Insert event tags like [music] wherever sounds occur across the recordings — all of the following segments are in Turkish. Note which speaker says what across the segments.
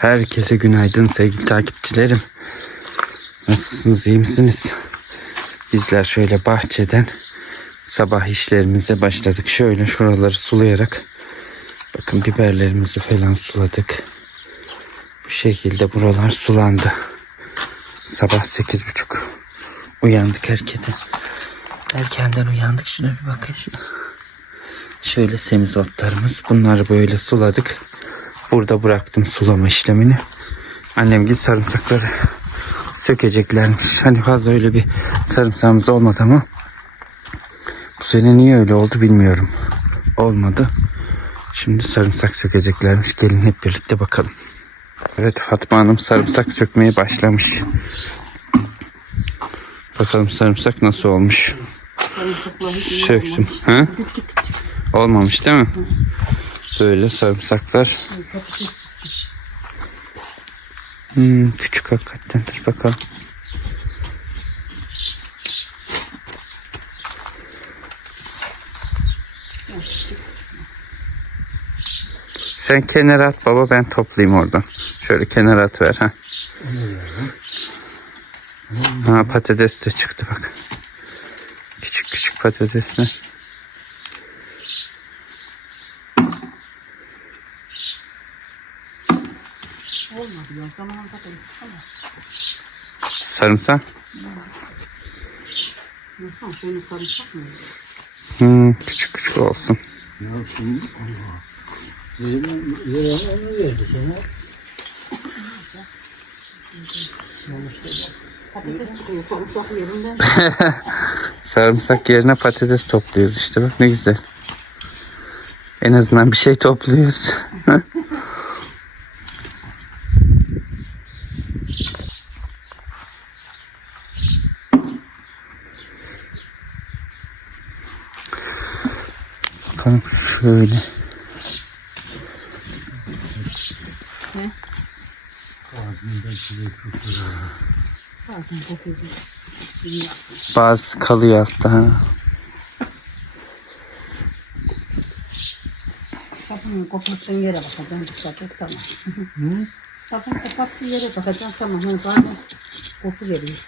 Speaker 1: Herkese günaydın sevgili takipçilerim. Nasılsınız iyi misiniz? Bizler şöyle bahçeden sabah işlerimize başladık. Şöyle şuraları sulayarak bakın biberlerimizi falan suladık. Bu şekilde buralar sulandı. Sabah sekiz buçuk uyandık erkenden. Erkenden uyandık. Şuna bir bakın. Şöyle semizotlarımız. Bunları böyle suladık. Burada bıraktım sulama işlemini. Annem git sarımsakları sökeceklermiş. Hani fazla öyle bir sarımsağımız olmadı ama bu sene niye öyle oldu bilmiyorum. Olmadı. Şimdi sarımsak sökeceklermiş. Gelin hep birlikte bakalım. Evet Fatma Hanım sarımsak sökmeye başlamış. Bakalım sarımsak nasıl olmuş. Söksün. Ha? Olmamış değil mi? Böyle sarımsaklar. Hmm, küçük hakikaten. Dur bakalım. Sen kenara at baba ben toplayayım oradan. Şöyle kenara at ver ha. Ha patates de çıktı bak. Küçük küçük patatesler.
Speaker 2: Olmadı ya. Zamanında da ama
Speaker 1: Sarımsak.
Speaker 2: Nasıl şunu sarımsak mı?
Speaker 1: Hmm, küçük küçük olsun.
Speaker 2: Patates çıkıyor sarımsak yerinden. [laughs]
Speaker 1: Sarımsak yerine patates topluyoruz işte bak ne güzel. En azından bir şey topluyoruz. Bakalım şöyle.
Speaker 2: Ne? Bazen kokuyor. Bilmiyorum.
Speaker 1: Bazı kalıyor altta. Ha.
Speaker 2: Sabunun kokmasın yere bakacaksın. Dikkat et tamam. Sabun kapattığı yere bakacaksın tamam. Hani bazen koku veriyor.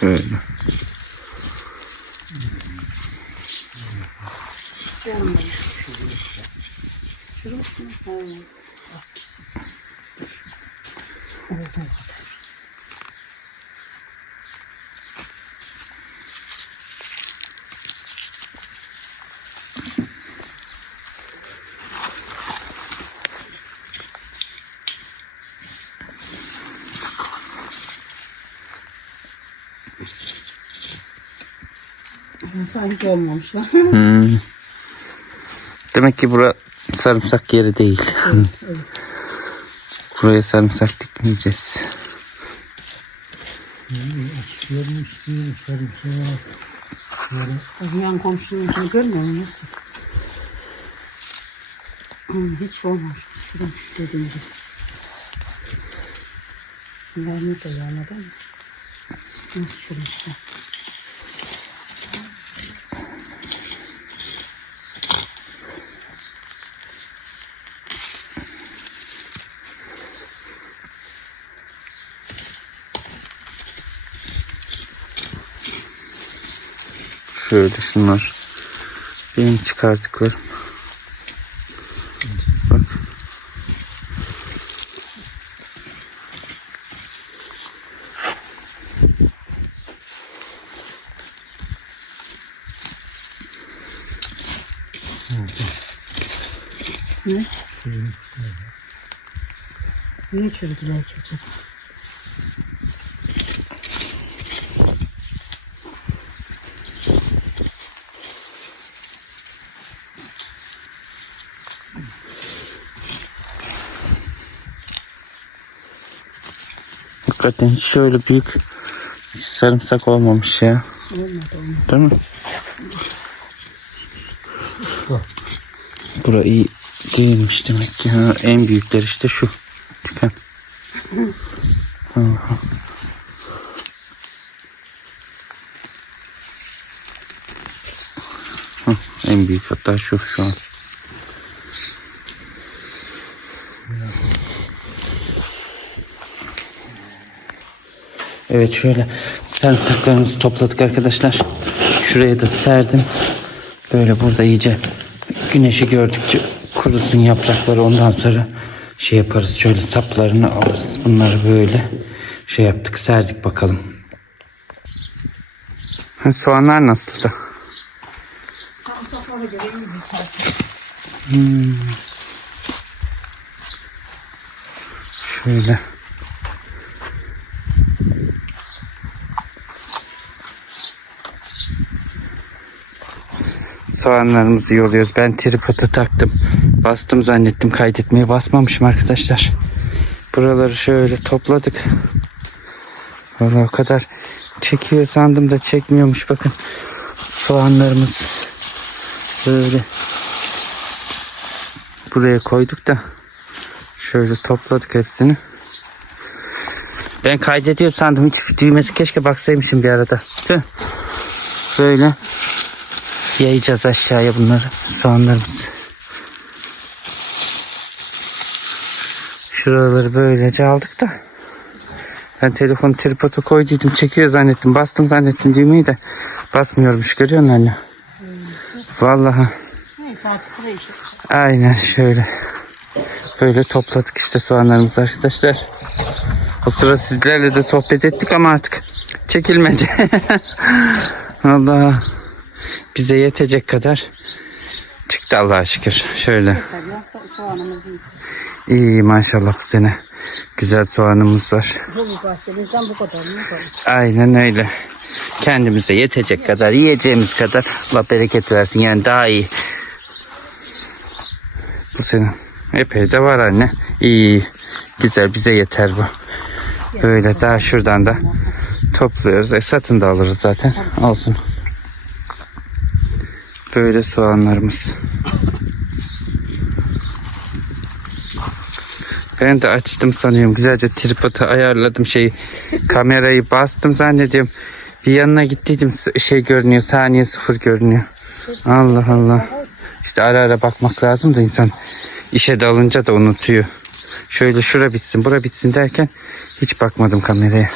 Speaker 1: Şöyle.
Speaker 2: Olmuyor. Çürümüş mü? Ha. Bak pis. Evet, evet. Sanki olmamış lan. [laughs]
Speaker 1: Hmm. Demek ki bura sarımsak yeri değil. Buraya sarımsak dikmeyeceğiz.
Speaker 2: Yan komşununkini görmüyor musun? Hmm, hiç olmaz. Şuram dediğim gibi. Verme de yanmadı ama. Nasıl çürümüşler?
Speaker 1: Şöyle şunlar. Benim çıkardıklarım. Bak.
Speaker 2: Ne? Niye çürüdüler ki
Speaker 1: Hakikaten şöyle büyük sarımsak olmamış ya.
Speaker 2: Olmadı.
Speaker 1: Değil mi? Bura iyi değilmiş demek ki. Ha, en büyükler işte şu. Hah, en büyük hatta şu şu an. Evet şöyle sarımsaklarımızı topladık arkadaşlar. Şuraya da serdim. Böyle burada iyice güneşi gördükçe kurusun yaprakları ondan sonra şey yaparız şöyle saplarını alırız. Bunları böyle şey yaptık serdik bakalım. Ha, soğanlar nasıl da?
Speaker 2: Sarımsaklara göre iyi bir tarafı.
Speaker 1: Şöyle. Soğanlarımızı yoluyoruz. Ben tripodu taktım. Bastım zannettim kaydetmeye basmamışım arkadaşlar. Buraları şöyle topladık. Valla o kadar çekiyor sandım da çekmiyormuş bakın. Soğanlarımız böyle buraya koyduk da şöyle topladık hepsini. Ben kaydediyor sandım. Hiç düğmesi keşke baksaymışım bir arada. Böyle yayacağız aşağıya bunları. Soğanlarımızı. Şuraları böylece aldık da. Ben telefonu tripoda koyduydum. Çekiyor zannettim. Bastım zannettim düğmeyi de. Basmıyormuş görüyor musun anne? Vallahi. Aynen şöyle. Böyle topladık işte soğanlarımızı arkadaşlar. O sıra sizlerle de sohbet ettik ama artık çekilmedi. [laughs] Allah bize yetecek kadar çıktı Allah'a şükür. Şöyle
Speaker 2: iyi.
Speaker 1: maşallah bu sene güzel soğanımız var. Aynen öyle. Kendimize yetecek kadar, yiyeceğimiz kadar Allah bereket versin. Yani daha iyi. Bu sene epey de var anne. İyi, güzel bize yeter bu. Böyle daha şuradan da topluyoruz. E, satın da alırız zaten. Olsun. Böyle soğanlarımız. Ben de açtım sanıyorum. Güzelce tripodu ayarladım şeyi. Kamerayı bastım zannediyorum. Bir yanına gittiydim şey görünüyor. Saniye sıfır görünüyor. Allah Allah. İşte ara ara bakmak lazım da insan işe dalınca da unutuyor. Şöyle şura bitsin bura bitsin derken hiç bakmadım kameraya.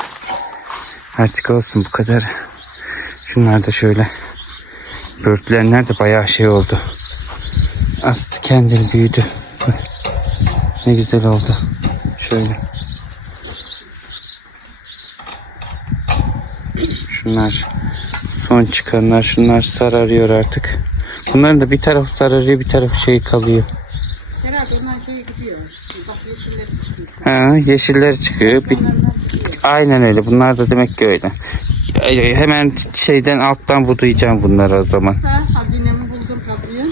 Speaker 1: Artık olsun bu kadar. Şunlar da şöyle. Börtülenler de bayağı şey oldu. Astı kendini büyüdü. Ne güzel oldu. Şöyle. Şunlar son çıkanlar. Şunlar sararıyor artık. Bunların da bir tarafı sararıyor bir tarafı şey kalıyor.
Speaker 2: Herhalde ondan şey gidiyor. Bak yeşilleri çıkıyor.
Speaker 1: Ha, yeşiller çıkıyor. Bir, aynen öyle. Bunlar da demek ki öyle. Hemen şeyden alttan budayacağım bunları o zaman.
Speaker 2: Ha, hazinemi buldum kazıyı.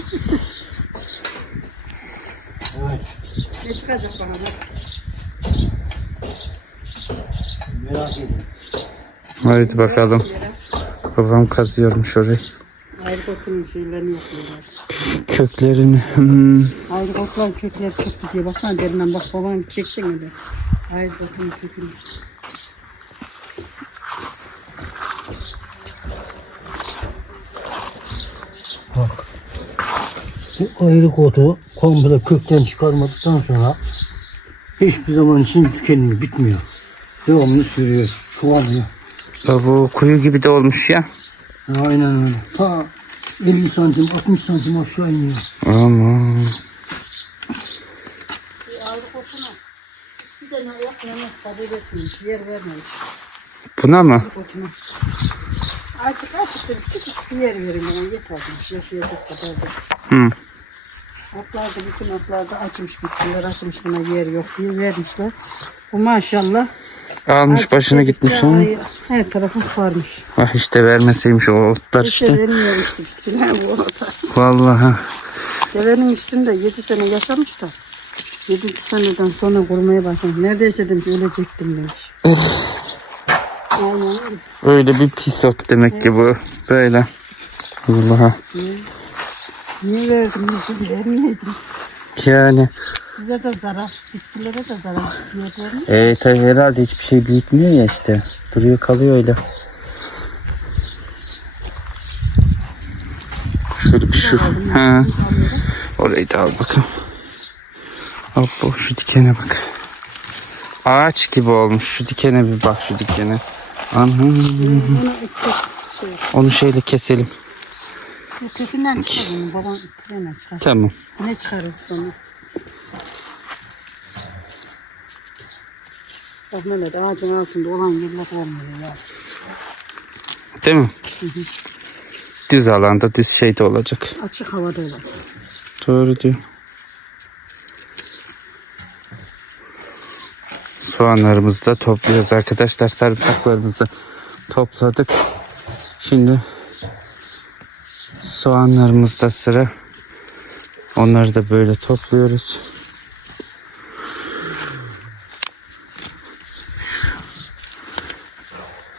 Speaker 2: Ne çıkacak bana bak.
Speaker 3: Merak ediyorum.
Speaker 1: Hadi bakalım. Babam kazıyormuş orayı.
Speaker 2: Ayrı otunun şeylerini yapıyorlar.
Speaker 1: Köklerini. Hmm.
Speaker 2: Ayrı otların kökleri çıktı diye baksana derinden bak babam çeksin öyle. Ayrı otunun kökünü.
Speaker 3: Bu ayrık otu komple kökten çıkarmadıktan sonra hiçbir zaman için tükenmiyor, bitmiyor. Devamını sürüyor, çoğalıyor.
Speaker 1: Bu kuyu gibi de olmuş ya.
Speaker 3: Aynen öyle. Ta 50 santim, 60 santim aşağı iniyor.
Speaker 1: Aman.
Speaker 2: Ayrı otuna bir tane ok yanına kabul etmemiş. Yer vermemiş.
Speaker 1: Buna mı?
Speaker 2: Otuna. Açık açık demiş. Küçük bir yer verin ona yeter demiş. Yaşayacak kadar da.
Speaker 1: Hı.
Speaker 2: Otlarda bütün otlarda açmış bitkiler açmış buna yer yok diye vermişler. Bu maşallah.
Speaker 1: Almış
Speaker 2: açık
Speaker 1: başına gitmiş ha.
Speaker 2: Her tarafı sarmış.
Speaker 1: Ah işte vermeseymiş o otlar
Speaker 2: İşte
Speaker 1: işte.
Speaker 2: vermiyor işte bitkiler bu ota.
Speaker 1: Vallahi.
Speaker 2: Devenin üstünde 7 sene yaşamış da 7. seneden sonra kurmaya başlamış. Neredeyse demiş ölecektim demiş. Aynen öyle.
Speaker 1: Bir pis ot demek ki bu. Böyle. Vallahi.
Speaker 2: Niye verdiniz? Vermeyeydiniz.
Speaker 1: Yani.
Speaker 2: Size de zarar, bitkilere de zarar. Diğerlerine.
Speaker 1: E tabi herhalde hiçbir şey büyütmüyor ya işte. Duruyor kalıyor öyle. Şöyle bir şu. Ha. Orayı da al bakalım. Hop şu dikene bak. Ağaç gibi olmuş. Şu dikene bir bak şu dikene. Anam. Onu şöyle keselim.
Speaker 2: Kökünden çıkar bunu. Babam çıkar.
Speaker 1: Tamam.
Speaker 2: Ne çıkarır sonra? Bak Mehmet ağacın altında olan yerler olmuyor ya.
Speaker 1: Değil mi? Düz alanda düz şey de olacak.
Speaker 2: Açık havada olacak.
Speaker 1: Doğru diyor. Soğanlarımızı da topluyoruz arkadaşlar. Sarımsaklarımızı topladık. Şimdi soğanlarımızda sıra. Onları da böyle topluyoruz.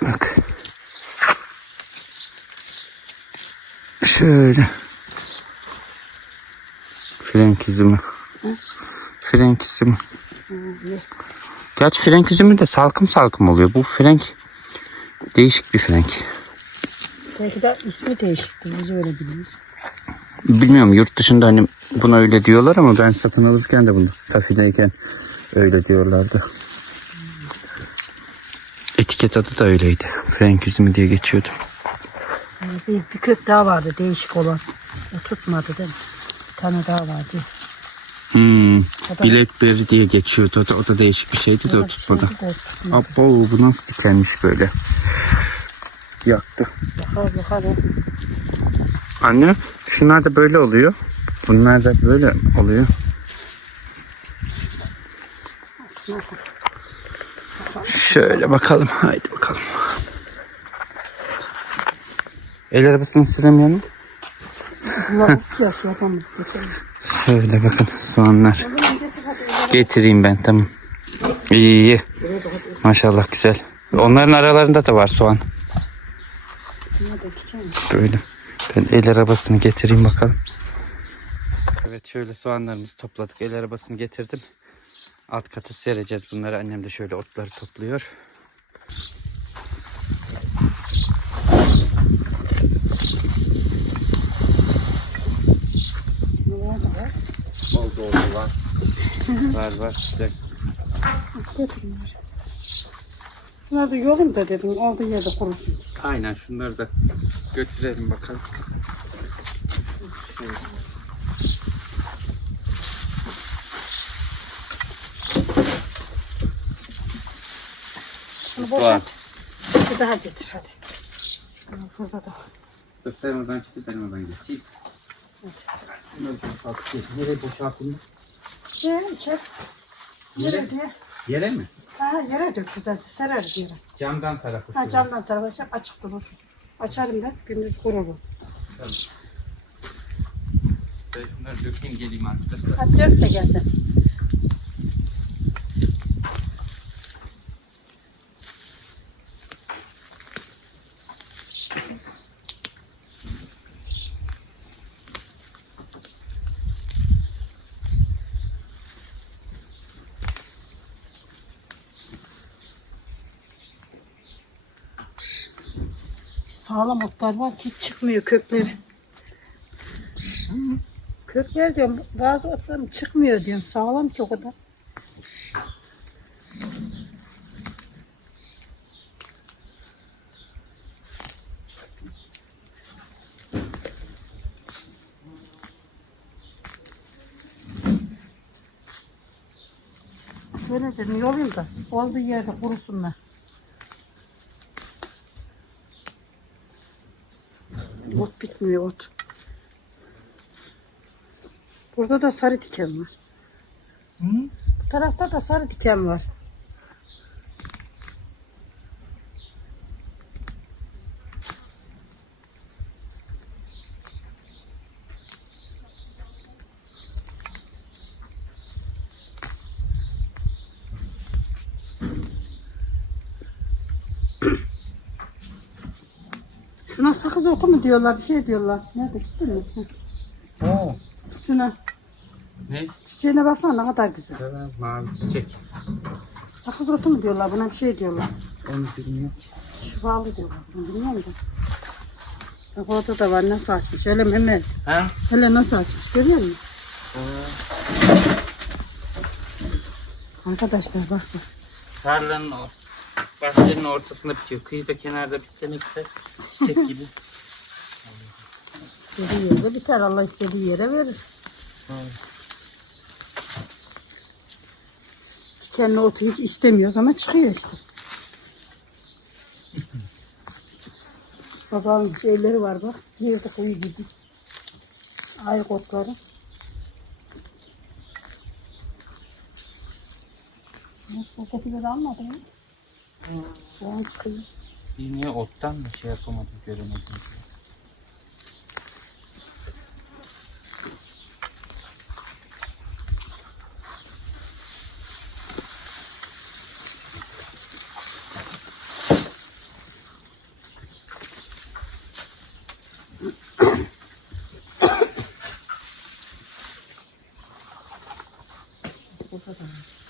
Speaker 1: Bak. Şöyle. Frenk üzümü. Frenk üzümü. Gerçi frenk üzümü de salkım salkım oluyor. Bu frenk değişik bir frenk.
Speaker 2: Belki de ismi değişikti. Biz öyle biliyoruz.
Speaker 1: Bilmiyorum yurt dışında hani buna öyle diyorlar ama ben satın alırken de bunu kafedeyken öyle diyorlardı. Etiket adı da öyleydi. Frenk üzümü diye geçiyordu.
Speaker 2: Bir, bir kök daha vardı değişik olan. O tutmadı değil mi? Bir tane daha vardı.
Speaker 1: Hmm,
Speaker 2: da-
Speaker 1: Blackberry diye geçiyordu. O da, o da değişik bir şeydi de o tutmadı.
Speaker 2: De tutmadı.
Speaker 1: Abo bu nasıl dikenmiş böyle. Yaktı.
Speaker 2: Bakar bakar.
Speaker 1: Anne şunlar da böyle oluyor. Bunlar da böyle oluyor. Şöyle bakalım. Haydi bakalım. El arabasını süremeyen mi?
Speaker 2: Bunlar [laughs] yok yapamam. Geçelim.
Speaker 1: Şöyle bakın soğanlar. Getireyim ben tamam. İyi iyi. Maşallah güzel. Onların aralarında da var soğan. Böyle. Ben el arabasını getireyim bakalım. Evet şöyle soğanlarımızı topladık. El arabasını getirdim. Alt katı sereceğiz bunları. Annem de şöyle otları topluyor. Oldu oldu var. Var var güzel.
Speaker 2: Götürün. Bunlar da yolunda dedim. Olduğu yerde kurusun.
Speaker 1: Aynen şunları da götürelim bakalım. Şöyle. Soğan.
Speaker 2: boşalt. Bir daha getir hadi. Burada da var.
Speaker 1: Dur sen oradan çık ben oradan geçeyim. Nereye boşaltayım?
Speaker 2: Şey, çek. Yere diye.
Speaker 1: Yere mi?
Speaker 2: Ha, yere dök güzelce. Sereriz yere.
Speaker 1: Camdan tarafı.
Speaker 2: Ha, camdan tarafa çek. Açık durur. Açarım ben. Gündüz kururum.
Speaker 1: Ben şunları dökeyim geleyim arkadaşlar.
Speaker 2: Hadi dök de gelsin. Sağlam otlar var hiç çıkmıyor kökleri. Kökler diyorum bazı otlarım çıkmıyor diyorum. Sağlam ki o kadar. Şöyle dedim yolayım da olduğu yerde kurusunlar. Ot bitmiyor ot. Burada da sarı diken var. Bu tarafta da sarı diken var. Şuna sakız otu mu diyorlar, bir şey diyorlar. Nerede gittin mi?
Speaker 3: Ha.
Speaker 2: Şuna,
Speaker 1: Ne?
Speaker 2: çiçeğine baksana ne kadar güzel.
Speaker 1: Mavi çiçek.
Speaker 2: Sakız otu mu diyorlar, buna bir şey diyorlar.
Speaker 1: Onu bilmiyorum.
Speaker 2: Şifalı diyorlar, bunu bilmiyorum da. Bak orada da var, nasıl açmış. Hele Mehmet,
Speaker 1: Ha?
Speaker 2: hele nasıl açmış, görüyor musun? Arkadaşlar bak bak.
Speaker 1: Tarlanın o bahçenin ortasında bitiyor. Kıyıda kenarda bitsene biter. Çiçek gibi.
Speaker 2: İstediği yerde biter. Allah istediği yere verir. Dikenli otu hiç istemiyoruz ama çıkıyor işte. Babamın şeyleri var bak. Yerde koyu gibi. Ay otları. Paketi de almadın mı? Şu an çıkıyor.
Speaker 1: Niye ottan mı şey yapamadım göremedim.
Speaker 2: Burada da var.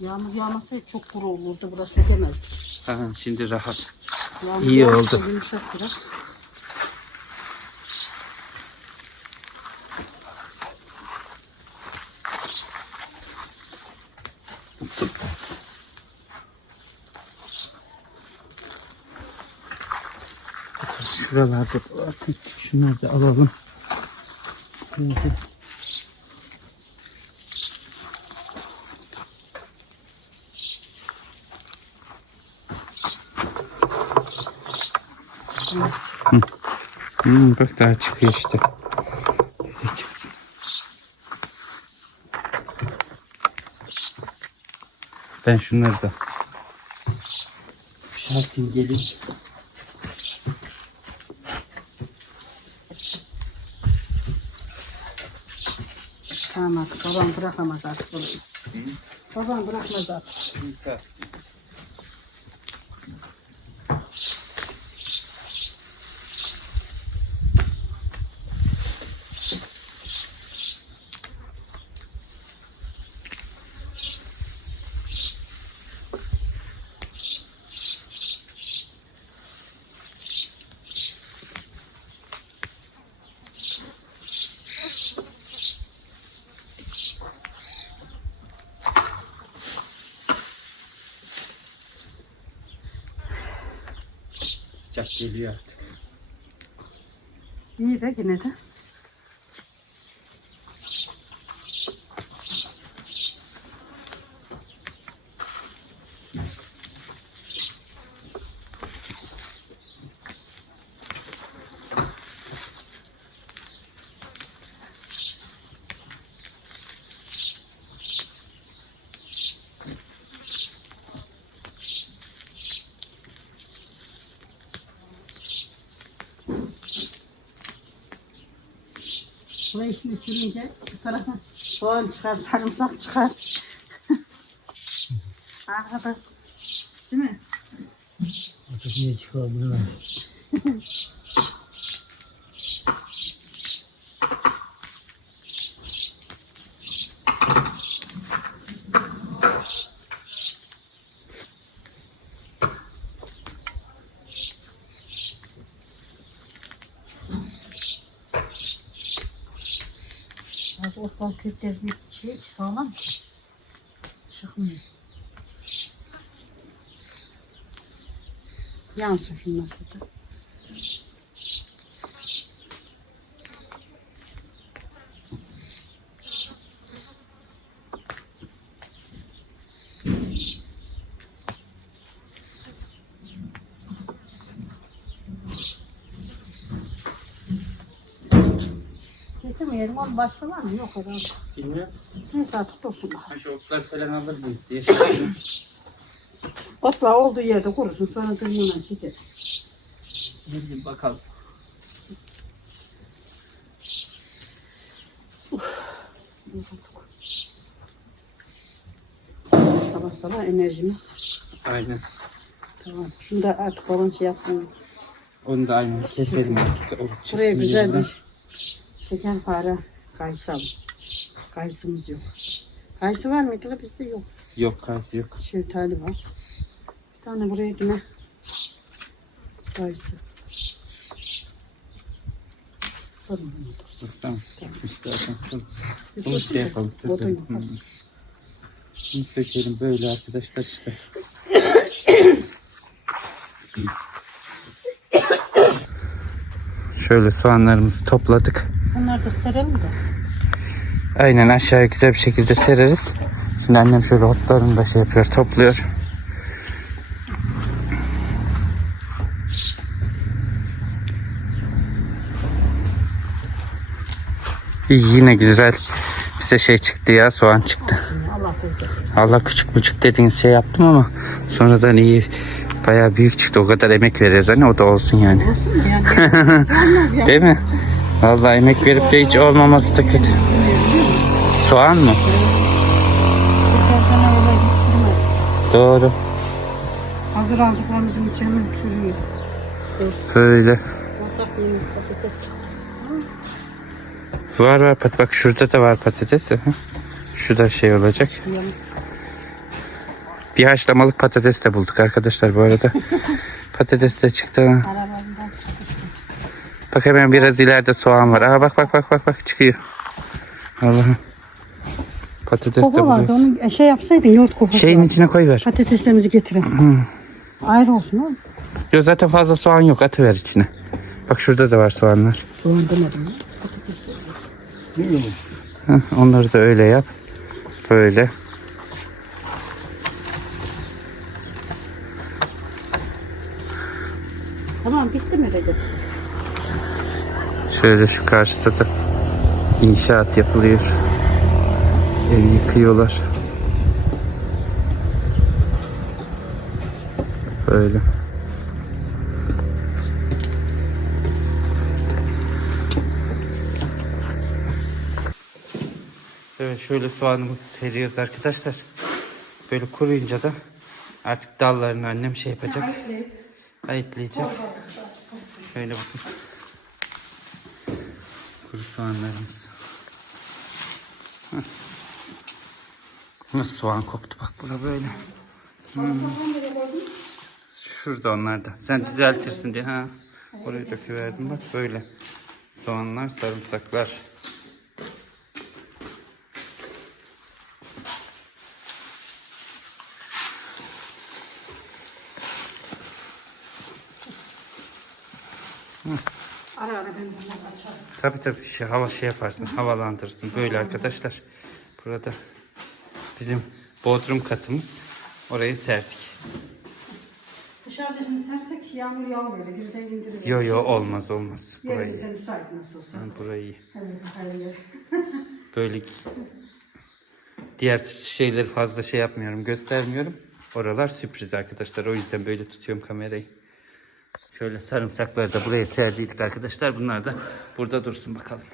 Speaker 2: Yağmur yağmasaydı çok kuru olurdu. Burası sökemezdik.
Speaker 1: Ha, şimdi rahat.
Speaker 2: Yağmur
Speaker 1: İyi
Speaker 2: yağarsa
Speaker 1: oldu.
Speaker 2: Yumuşak biraz.
Speaker 1: Şuralarda artık şunları da alalım. Şimdi
Speaker 2: Evet.
Speaker 1: Hmm, bak daha çıkıyor işte. Ben şunları da şartım gelin.
Speaker 2: Tamam artık babam bırakamaz artık bunu. Babam bırakmaz artık.
Speaker 1: Sıcak geliyor artık.
Speaker 2: İyi be yine de. Burayı şimdi sürünce bu tarafa soğan çıkar, sarımsak çıkar. [laughs] Arkada. Değil mi?
Speaker 3: Niye çıkar bilemem. [laughs]
Speaker 2: Bir şey sağlam. Çıkmıyor. Yansın şunlar şurada. Getirmeyelim onu başka var mı? Yok herhalde.
Speaker 1: Bilmiyorum.
Speaker 2: Neyse artık dursun bakalım.
Speaker 1: Ha, Şu otlar falan alır mıyız diye.
Speaker 2: Otlar olduğu yerde kurusun sonra dırmığına çeker.
Speaker 1: Ne bileyim bakalım.
Speaker 2: Sabah sabah enerjimiz.
Speaker 1: Aynen.
Speaker 2: Tamam. Şunu da artık baban şey yapsın.
Speaker 1: Onu da aynen keselim artık.
Speaker 2: Buraya güzel bir şekerpare kayısı alın. Kayısımız yok. Kayısı var mıydı da bizde yok.
Speaker 1: Yok kayısı yok.
Speaker 2: Şeftali var. Bir tane buraya yine kayısı.
Speaker 1: Tamam. Zaten. Dur.
Speaker 2: Bir
Speaker 1: Bunu şey yapalım. Hı. Bunu sökelim böyle arkadaşlar işte. [coughs] Şöyle soğanlarımızı topladık.
Speaker 2: Bunları da serelim de.
Speaker 1: Aynen aşağıya güzel bir şekilde sereriz. Şimdi annem şöyle otlarını da şey yapıyor, topluyor. Yine güzel bize şey çıktı ya soğan çıktı.
Speaker 2: Allah.
Speaker 1: Allah küçük küçük dediğiniz şey yaptım ama sonradan iyi bayağı büyük çıktı. O kadar emek veririz hani o da olsun yani.
Speaker 2: Olsun yani? [laughs]
Speaker 1: Değil mi? Vallahi emek verip de hiç olmaması da kötü. Soğan mı? Doğru.
Speaker 2: Hazır aldıklarımızın içine çürüyor.
Speaker 1: Böyle. Var var pat bak şurada da var patates. Şu da şey olacak. Bir haşlamalık patates de bulduk arkadaşlar bu arada. [laughs] patates de çıktı. Bak hemen biraz ileride soğan var. Aa bak bak bak bak bak çıkıyor. Allah'ım. Patates de
Speaker 2: Koku vardı
Speaker 1: buluyoruz.
Speaker 2: onu şey yapsaydın yoğurt kokusu
Speaker 1: Şeyin
Speaker 2: vardı.
Speaker 1: içine koy ver.
Speaker 2: Patateslerimizi getirin. Ayrı olsun oğlum.
Speaker 1: Yok zaten fazla soğan yok atıver içine. Bak şurada da var soğanlar.
Speaker 2: Soğan demedim ya.
Speaker 1: Heh, onları da öyle yap. Böyle.
Speaker 2: Tamam bitti mi Recep?
Speaker 1: Şöyle şu karşıda da inşaat yapılıyor. Ev yıkıyorlar. Böyle. Evet şöyle soğanımızı seriyoruz arkadaşlar. Böyle kuruyunca da artık dallarını annem şey yapacak. Ayıtlayacak. Şöyle bakın. Kuru soğanlarımız. Nasıl soğan koktu bak bura böyle. Hmm. Şurada onlar da. Sen düzeltirsin diye ha. Oraya döküverdim bak böyle. Soğanlar, sarımsaklar.
Speaker 2: Ara ara ben bunları açarım.
Speaker 1: Tabi tabi şey, hava şey yaparsın, havalandırırsın. Böyle arkadaşlar. Burada bizim bodrum katımız. Orayı serdik.
Speaker 2: Dışarıda şimdi sersek yağmur yağmıyor. Birden indirir.
Speaker 1: Yo yo olmaz olmaz. Burayı,
Speaker 2: Yerimizde müsait nasıl olsa.
Speaker 1: burayı iyi.
Speaker 2: Evet, her yer.
Speaker 1: Böyle diğer şeyleri fazla şey yapmıyorum, göstermiyorum. Oralar sürpriz arkadaşlar. O yüzden böyle tutuyorum kamerayı. Şöyle sarımsakları da buraya serdiydik arkadaşlar. Bunlar da burada dursun bakalım.